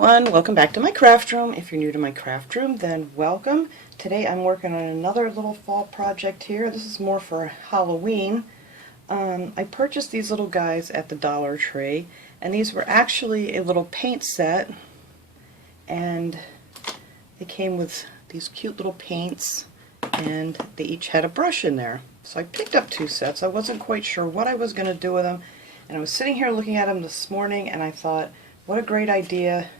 everyone, welcome back to my craft room. If you're new to my craft room, then welcome. Today I'm working on another little fall project here. This is more for Halloween. I purchased these little guys at the Dollar Tree, and these were actually a little paint set, and they came with these cute little paints, and they each had a brush in there. So I picked up two sets. I wasn't quite sure what I was going to do with them, and I was sitting here looking at them this morning, and I thought, what a great idea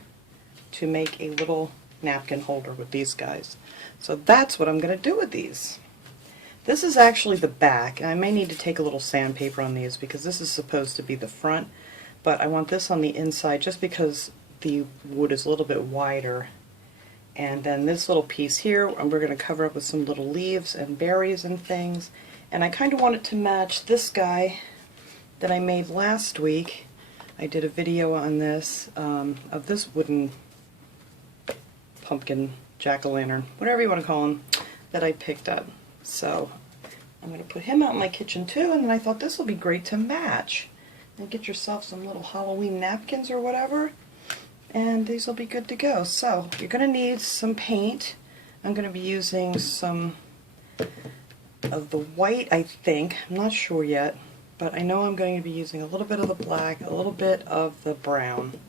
to make a little napkin holder with these guys. So that's what I'm going to do with these. This is actually the back, and I may need to take a little sandpaper on these because this is supposed to be the front, but I want this on the inside just because the wood is a little bit wider. And then this little piece here, we're going to cover up with some little leaves and berries and things. And I kind of want it to match this guy that I made last week. I did a video on this, of this wooden pumpkin, jack-o'-lantern, whatever you want to call him, that I picked up. So I'm going to put him out in my kitchen too, and then I thought this will be great to match. And get yourself some little Halloween napkins or whatever, and these will be good to go. So you're going to need some paint. I'm going to be using some of the white, I think. I'm not sure yet. But I know I'm going to be using a little bit of the black, a little bit of the brown,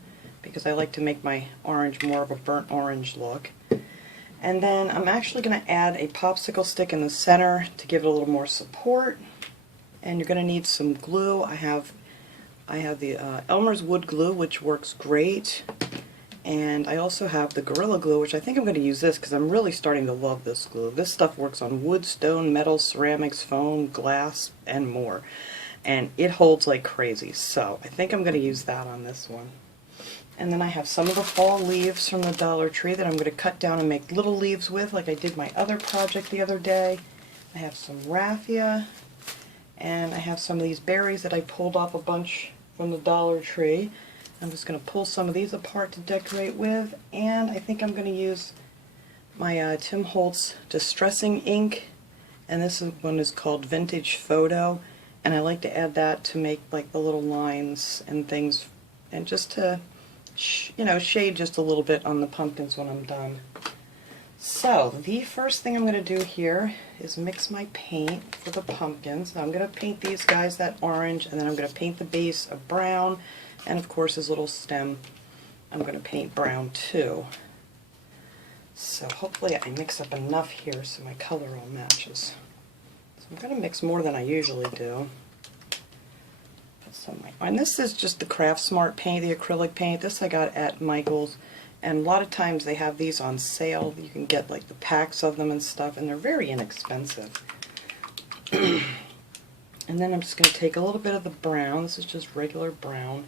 because I like to make my orange more of a burnt orange look. And then I'm actually going to add a popsicle stick in the center to give it a little more support. And you're going to need some glue. I have the Elmer's wood glue, which works great. And I also have the Gorilla Glue, which I think I'm going to use this because I'm really starting to love this glue. This stuff works on wood, stone, metal, ceramics, foam, glass, and more. And it holds like crazy, so I think I'm going to use that on this one. And then I have some of the fall leaves from the Dollar Tree that I'm going to cut down and make little leaves with, like I did my other project the other day. I have some raffia, and I have some of these berries that I pulled off a bunch from the Dollar Tree. I'm just going to pull some of these apart to decorate with, and I think I'm going to use my Tim Holtz Distressing ink, and this one is called Vintage Photo. And I like to add that to make like the little lines and things, and just to, shade just a little bit on the pumpkins when I'm done. So the first thing I'm going to do here is mix my paint for the pumpkins. Now I'm going to paint these guys that orange, and then I'm going to paint the base of brown, and of course his little stem I'm going to paint brown too. So hopefully I mix up enough here so my color all matches. I'm going to mix more than I usually do. And this is just the Craft Smart paint, the acrylic paint. This I got at Michael's, and a lot of times they have these on sale. You can get like the packs of them and stuff, and they're very inexpensive. And then I'm just going to take a little bit of the brown. This is just regular brown,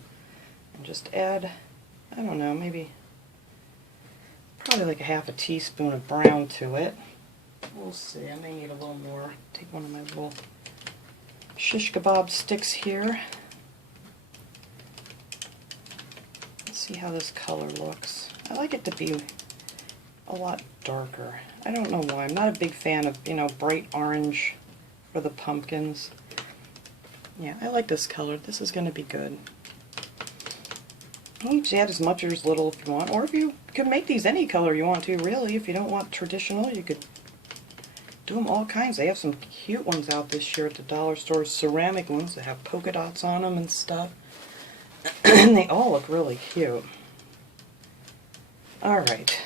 and just add, I don't know, probably like a half a teaspoon of brown to it. We'll see, I may need a little more. Take one of my little shish kebab sticks here. Let's see how this color looks. I like it to be a lot darker. I don't know why. I'm not a big fan of, bright orange for the pumpkins. Yeah, I like this color. This is going to be good. You can add as much or as little if you want, or if you can make these any color you want to, really. If you don't want traditional, you could do them all kinds. They have some cute ones out this year at the dollar store, ceramic ones that have polka dots on them and stuff. And they all look really cute. Alright,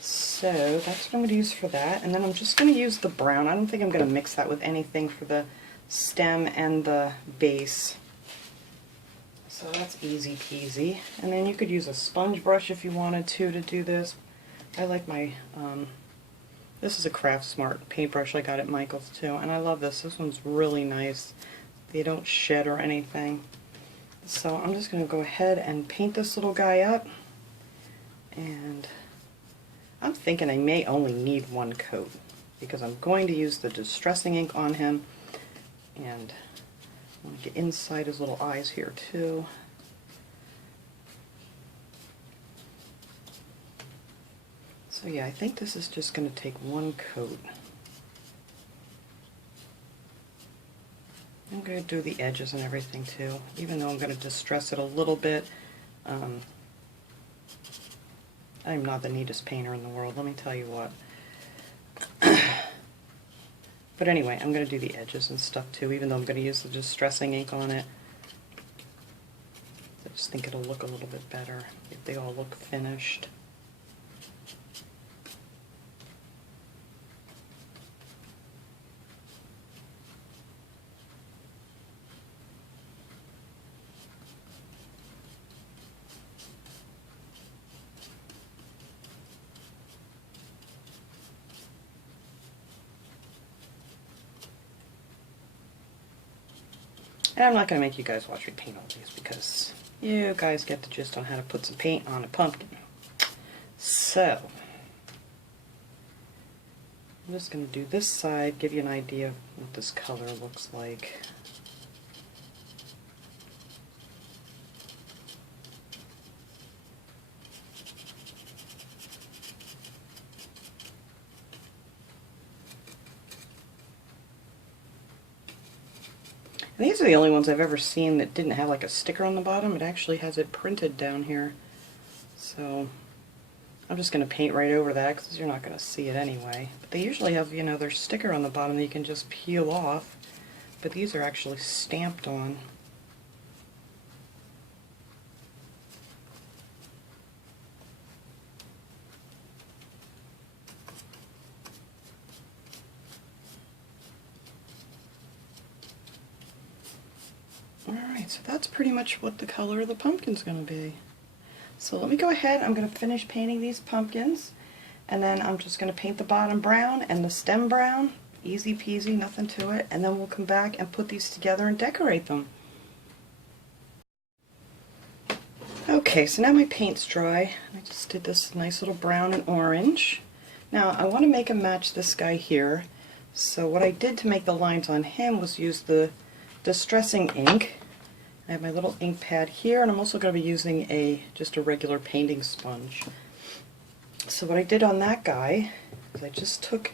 so that's what I'm going to use for that. And then I'm just going to use the brown. I don't think I'm going to mix that with anything for the stem and the base. So that's easy peasy. And then you could use a sponge brush if you wanted to do this. I like my this is a Craft Smart paintbrush I got at Michael's too, and I love this. This one's really nice. They don't shed or anything. So I'm just going to go ahead and paint this little guy up. And I'm thinking I may only need one coat because I'm going to use the Distressing ink on him. And I want to get inside his little eyes here too. So yeah, I think this is just going to take one coat. I'm going to do the edges and everything too, even though I'm going to distress it a little bit. I'm not the neatest painter in the world, let me tell you what. But anyway, I'm going to do the edges and stuff too, even though I'm going to use the distressing ink on it. I just think it'll look a little bit better if they all look finished. And I'm not going to make you guys watch me paint all these because you guys get the gist on how to put some paint on a pumpkin. So, I'm just going to do this side, give you an idea of what this color looks like. And these are the only ones I've ever seen that didn't have like a sticker on the bottom. It actually has it printed down here. So I'm just going to paint right over that because you're not going to see it anyway. But they usually have, you know, their sticker on the bottom that you can just peel off. But these are actually stamped on. Alright, so that's pretty much what the color of the pumpkin's going to be. So let me go ahead, I'm going to finish painting these pumpkins, and then I'm just going to paint the bottom brown and the stem brown. Easy peasy, nothing to it, and then we'll come back and put these together and decorate them. Okay, so now my paint's dry. I just did this nice little brown and orange. Now I want to make him match this guy here, so what I did to make the lines on him was use the distressing ink. I have my little ink pad here, and I'm also going to be using just a regular painting sponge. So what I did on that guy is I just took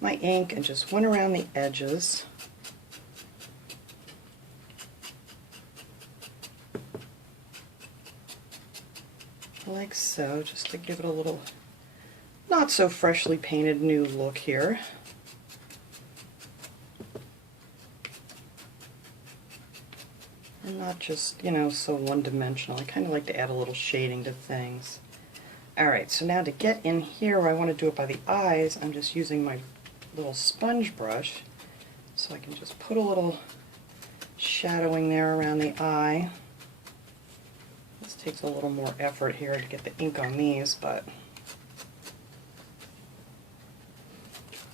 my ink and just went around the edges. Like so, just to give it a little not so freshly painted new look here. And not just, you know, so one-dimensional. I kind of like to add a little shading to things. Alright, so now to get in here where I want to do it by the eyes, I'm just using my little sponge brush. So I can just put a little shadowing there around the eye. This takes a little more effort here to get the ink on these, but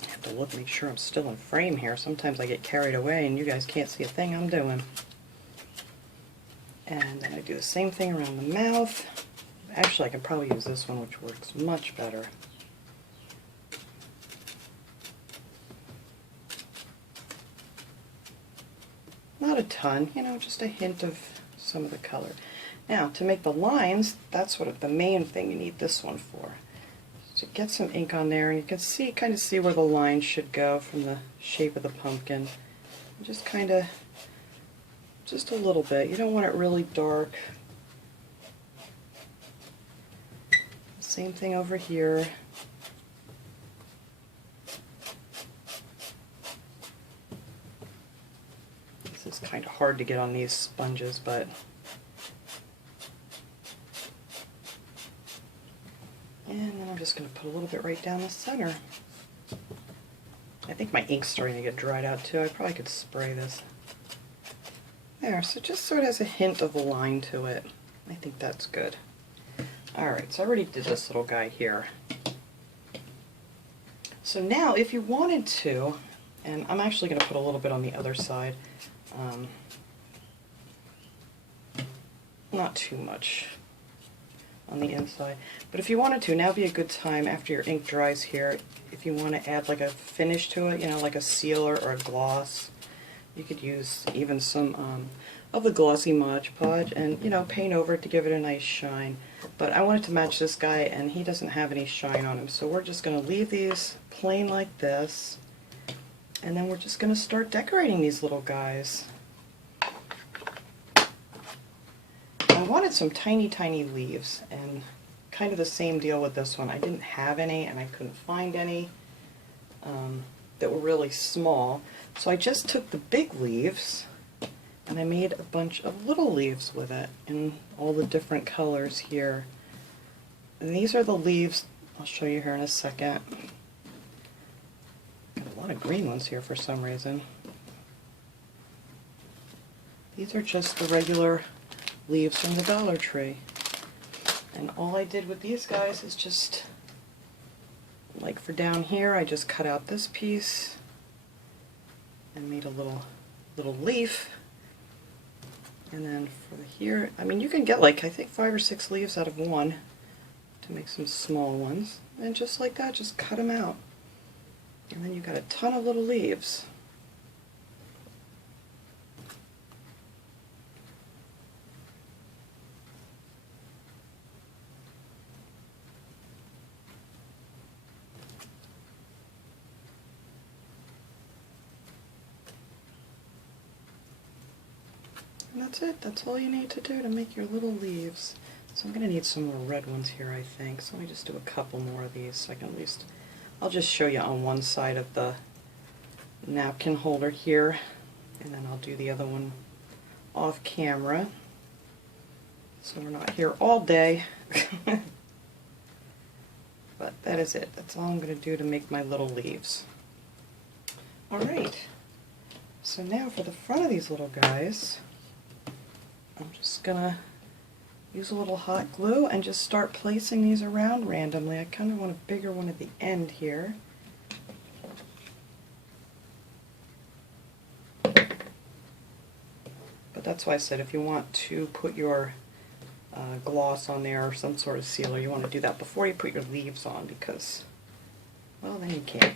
I have to look, make sure I'm still in frame here. Sometimes I get carried away and you guys can't see a thing I'm doing. And then I do the same thing around the mouth. Actually, I can probably use this one, which works much better. Not a ton, you know, just a hint of some of the color. Now, to make the lines, that's what the main thing you need this one for. So get some ink on there, and you can see, kind of see where the lines should go from the shape of the pumpkin. Just kind of, just a little bit. You don't want it really dark. Same thing over here. This is kind of hard to get on these sponges, but and then I'm just going to put a little bit right down the center. I think my ink's starting to get dried out too. I probably could spray this. There, so just sort of has a hint of a line to it. I think that's good. Alright, so I already did this little guy here. So now, if you wanted to, and I'm actually going to put a little bit on the other side, not too much on the inside, but if you wanted to, now would be a good time after your ink dries here, if you want to add like a finish to it, you know, like a sealer or a gloss. You could use even some of the glossy Mod Podge and, you know, paint over it to give it a nice shine. But I wanted to match this guy, and he doesn't have any shine on him, so we're just going to leave these plain like this, and then we're just going to start decorating these little guys. I wanted some tiny, tiny leaves, and kind of the same deal with this one. I didn't have any and I couldn't find any that were really small. So I just took the big leaves and I made a bunch of little leaves with it in all the different colors here. And these are the leaves, I'll show you here in a second. Got a lot of green ones here for some reason. These are just the regular leaves from the Dollar Tree. And all I did with these guys is just, like for down here, I just cut out this piece and made a little leaf. And then for the here, I mean, you can get like, I think 5 or 6 leaves out of one to make some small ones. And just like that, just cut them out. And then you've got a ton of little leaves. And that's it. That's all you need to do to make your little leaves. So I'm going to need some more red ones here, I think. So let me just do a couple more of these so I can at least... I'll just show you on one side of the napkin holder here, and then I'll do the other one off camera. So we're not here all day. But that is it. That's all I'm going to do to make my little leaves. Alright. So now for the front of these little guys, I'm just going to use a little hot glue and just start placing these around randomly. I kind of want a bigger one at the end here. But that's why I said if you want to put your gloss on there or some sort of sealer, you want to do that before you put your leaves on because, well, then you can't.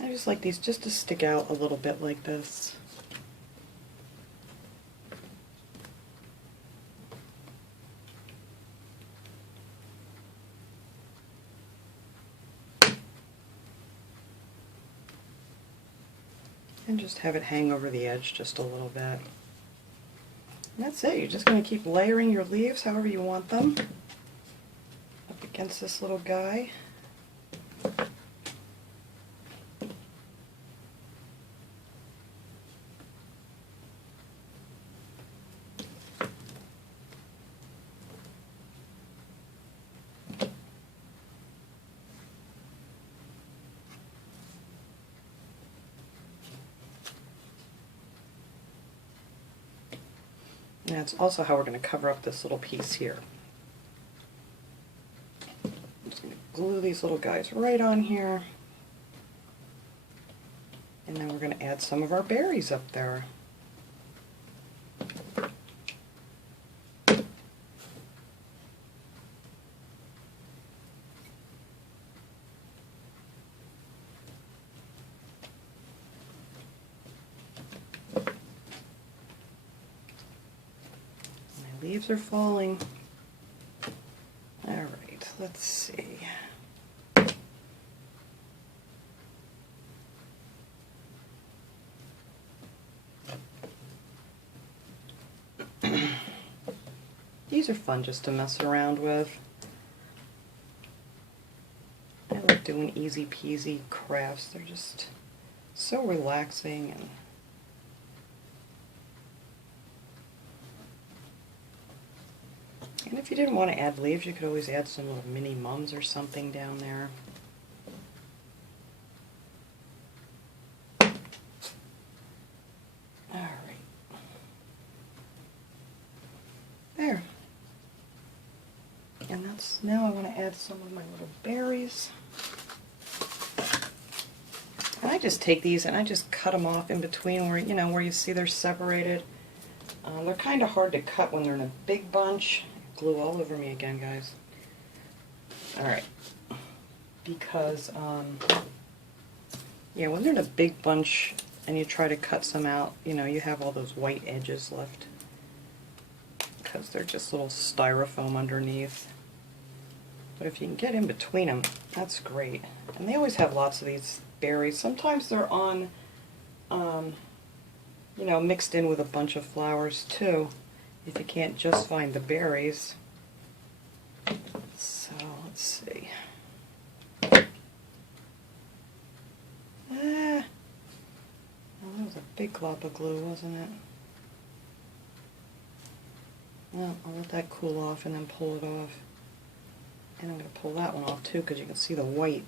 I just like these just to stick out a little bit like this. And just have it hang over the edge just a little bit. And that's it. You're just going to keep layering your leaves however you want them up against this little guy. And that's also how we're going to cover up this little piece here. I'm just going to glue these little guys right on here. And then we're going to add some of our berries up there. Leaves are falling. Alright, let's see. These are fun just to mess around with. I like doing easy peasy crafts. They're just so relaxing and if you didn't want to add leaves, you could always add some little mini mums or something down there. Alright. There. And that's, now I want to add some of my little berries. And I just take these and I just cut them off in between where, you know, where you see they're separated. They're kind of hard to cut when they're in a big bunch. Glue all over me again, guys. Alright. Because, yeah, when they're in a big bunch and you try to cut some out, you know, you have all those white edges left. Because they're just little styrofoam underneath. But if you can get in between them, that's great. And they always have lots of these berries. Sometimes they're on, you know, mixed in with a bunch of flowers too. if you can't just find the berries. So let's see. Well, that was a big glob of glue, wasn't it? Well, I'll let that cool off and then pull it off. And I'm going to pull that one off too because you can see the white.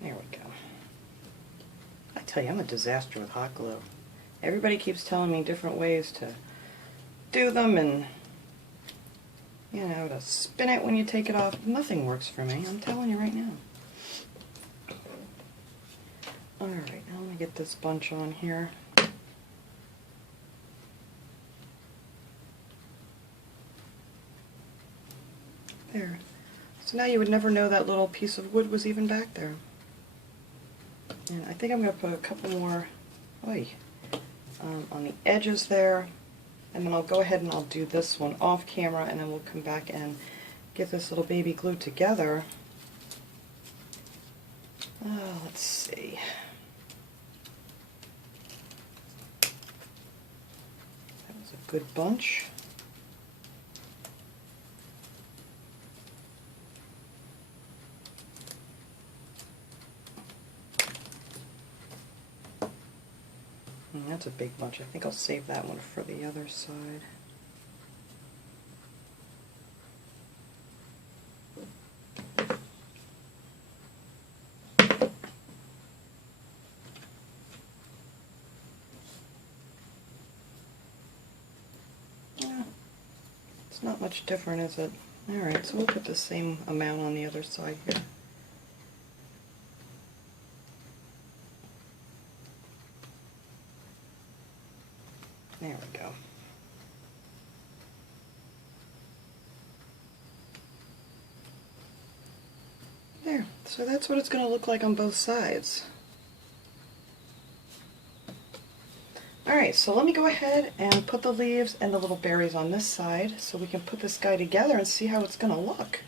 There we go. I tell you, I'm a disaster with hot glue. Everybody keeps telling me different ways to do them and, you know, to spin it when you take it off. Nothing works for me, I'm telling you right now. Alright, now let me get this bunch on here. There. So now you would never know that little piece of wood was even back there. And I think I'm going to put a couple more on the edges there. And then I'll go ahead and I'll do this one off camera, and then we'll come back and get this little baby glued together. Let's see. That was a good bunch. That's a big bunch. I think I'll save that one for the other side. Yeah, it's not much different, is it? Alright, so we'll put the same amount on the other side here. There we go. There. So that's what it's going to look like on both sides. Alright, so let me go ahead and put the leaves and the little berries on this side so we can put this guy together and see how it's going to look.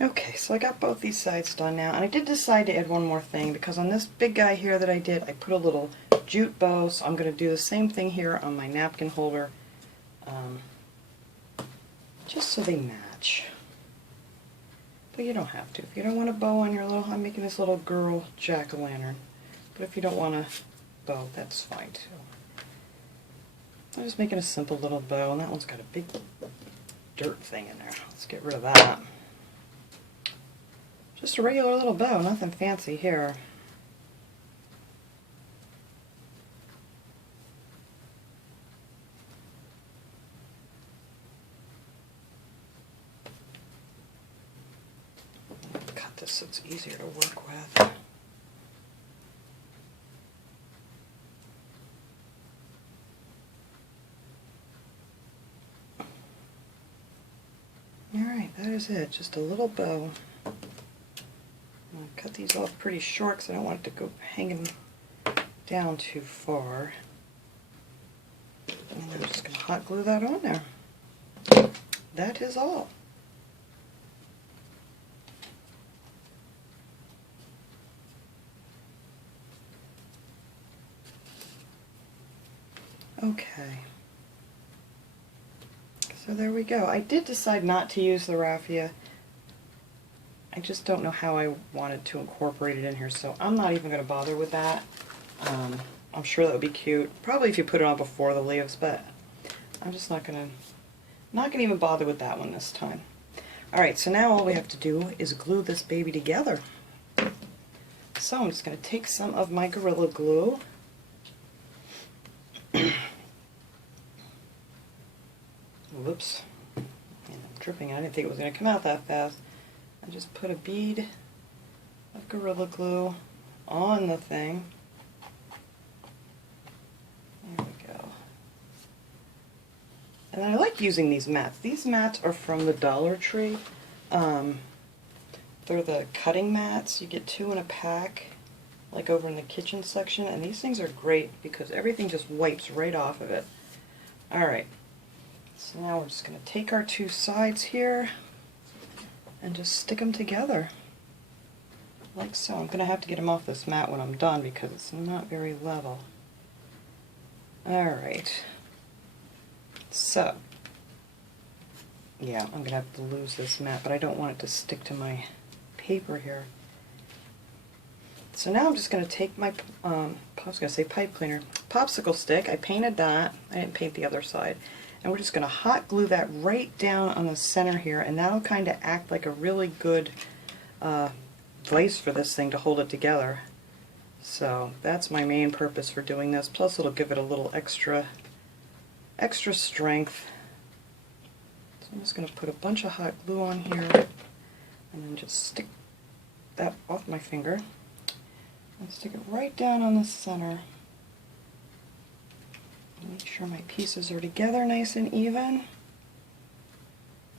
Okay, so I got both these sides done now, and I did decide to add one more thing because on this big guy here that I did, I put a little jute bow, so I'm going to do the same thing here on my napkin holder, just so they match. But you don't have to. If you don't want a bow on your little, I'm making this little girl jack-o'-lantern, but if you don't want a bow, that's fine too. I'm just making a simple little bow, and that one's got a big dirt thing in there. Let's get rid of that. Just a regular little bow, nothing fancy here. Cut this so it's easier to work with. Alright, that is it. Just a little bow. I'll cut these off pretty short because I don't want it to go hanging down too far. And I'm just going to hot glue that on there. That is all. Okay. So there we go. I did decide not to use the raffia. I just don't know how I wanted to incorporate it in here, so I'm not even going to bother with that. I'm sure that would be cute, probably if you put it on before the leaves, but I'm just not going to even bother with that one this time. Alright, so now all we have to do is glue this baby together. So I'm just going to take some of my Gorilla Glue. Whoops. And I'm dripping. I didn't think it was going to come out that fast. I just put a bead of Gorilla Glue on the thing. There we go. And I like using these mats. These mats are from the Dollar Tree. They're the cutting mats. You get 2 in a pack, like over in the kitchen section, and these things are great because everything just wipes right off of it. Alright, so now we're just going to take our 2 sides here and just stick them together. like so. I'm going to have to get him off this mat when I'm done because it's not very level. Alright, so, yeah, I'm going to have to lose this mat, but I don't want it to stick to my paper here. So now I'm just going to take my, I was going to say pipe cleaner, popsicle stick. I painted that. I didn't paint the other side. And we're just going to hot glue that right down on the center here, and that'll kind of act like a really good vise for this thing to hold it together. So that's my main purpose for doing this. Plus it'll give it a little extra strength. So I'm just going to put a bunch of hot glue on here and then just stick that off my finger and stick it right down on the center. Make sure my pieces are together nice and even.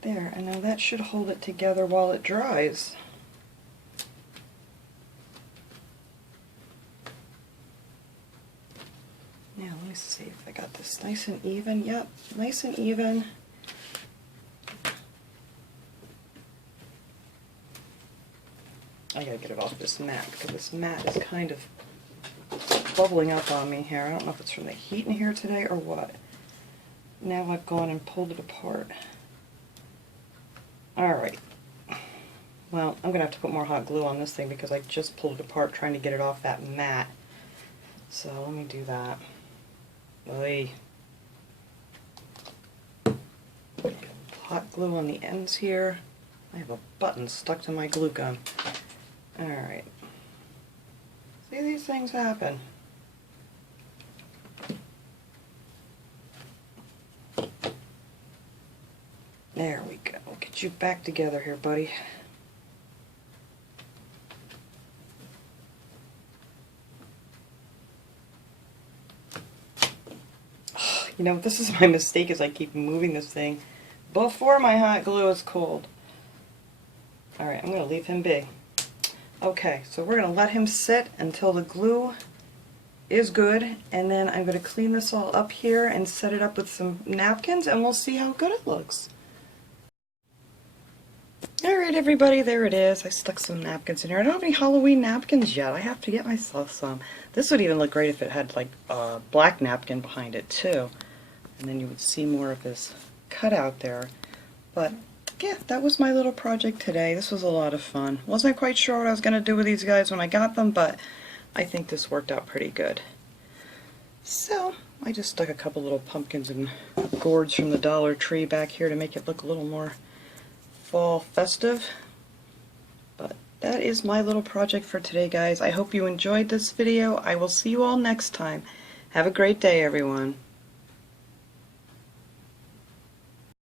There, and now that should hold it together while it dries. Now let me see if I got this nice and even. Yep, nice and even. I gotta get it off this mat because this mat is kind of bubbling up on me here. I don't know if it's from the heat in here today or what. Now I've gone and pulled it apart. Alright. Well, I'm going to have to put more hot glue on this thing because I just pulled it apart trying to get it off that mat. So let me do that. Oy. Hot glue on the ends here. I have a button stuck to my glue gun. Alright. See, these things happen. There we go. We'll get you back together here, buddy. You know, this is my mistake is I keep moving this thing before my hot glue is cold. Alright, I'm going to leave him be. Okay, so we're going to let him sit until the glue is good, and then I'm going to clean this all up here and set it up with some napkins, and we'll see how good it looks. Alright everybody, there it is. I stuck some napkins in here. I don't have any Halloween napkins yet. I have to get myself some. This would even look great if it had like a black napkin behind it too. And then you would see more of this cutout there. But yeah, that was my little project today. This was a lot of fun. Wasn't quite sure what I was going to do with these guys when I got them, but I think this worked out pretty good. So I just stuck a couple little pumpkins and gourds from the Dollar Tree back here to make it look a little more fall festive. But that is my little project for today, guys. I hope you enjoyed this video. I will see you all next time. Have a great day, everyone.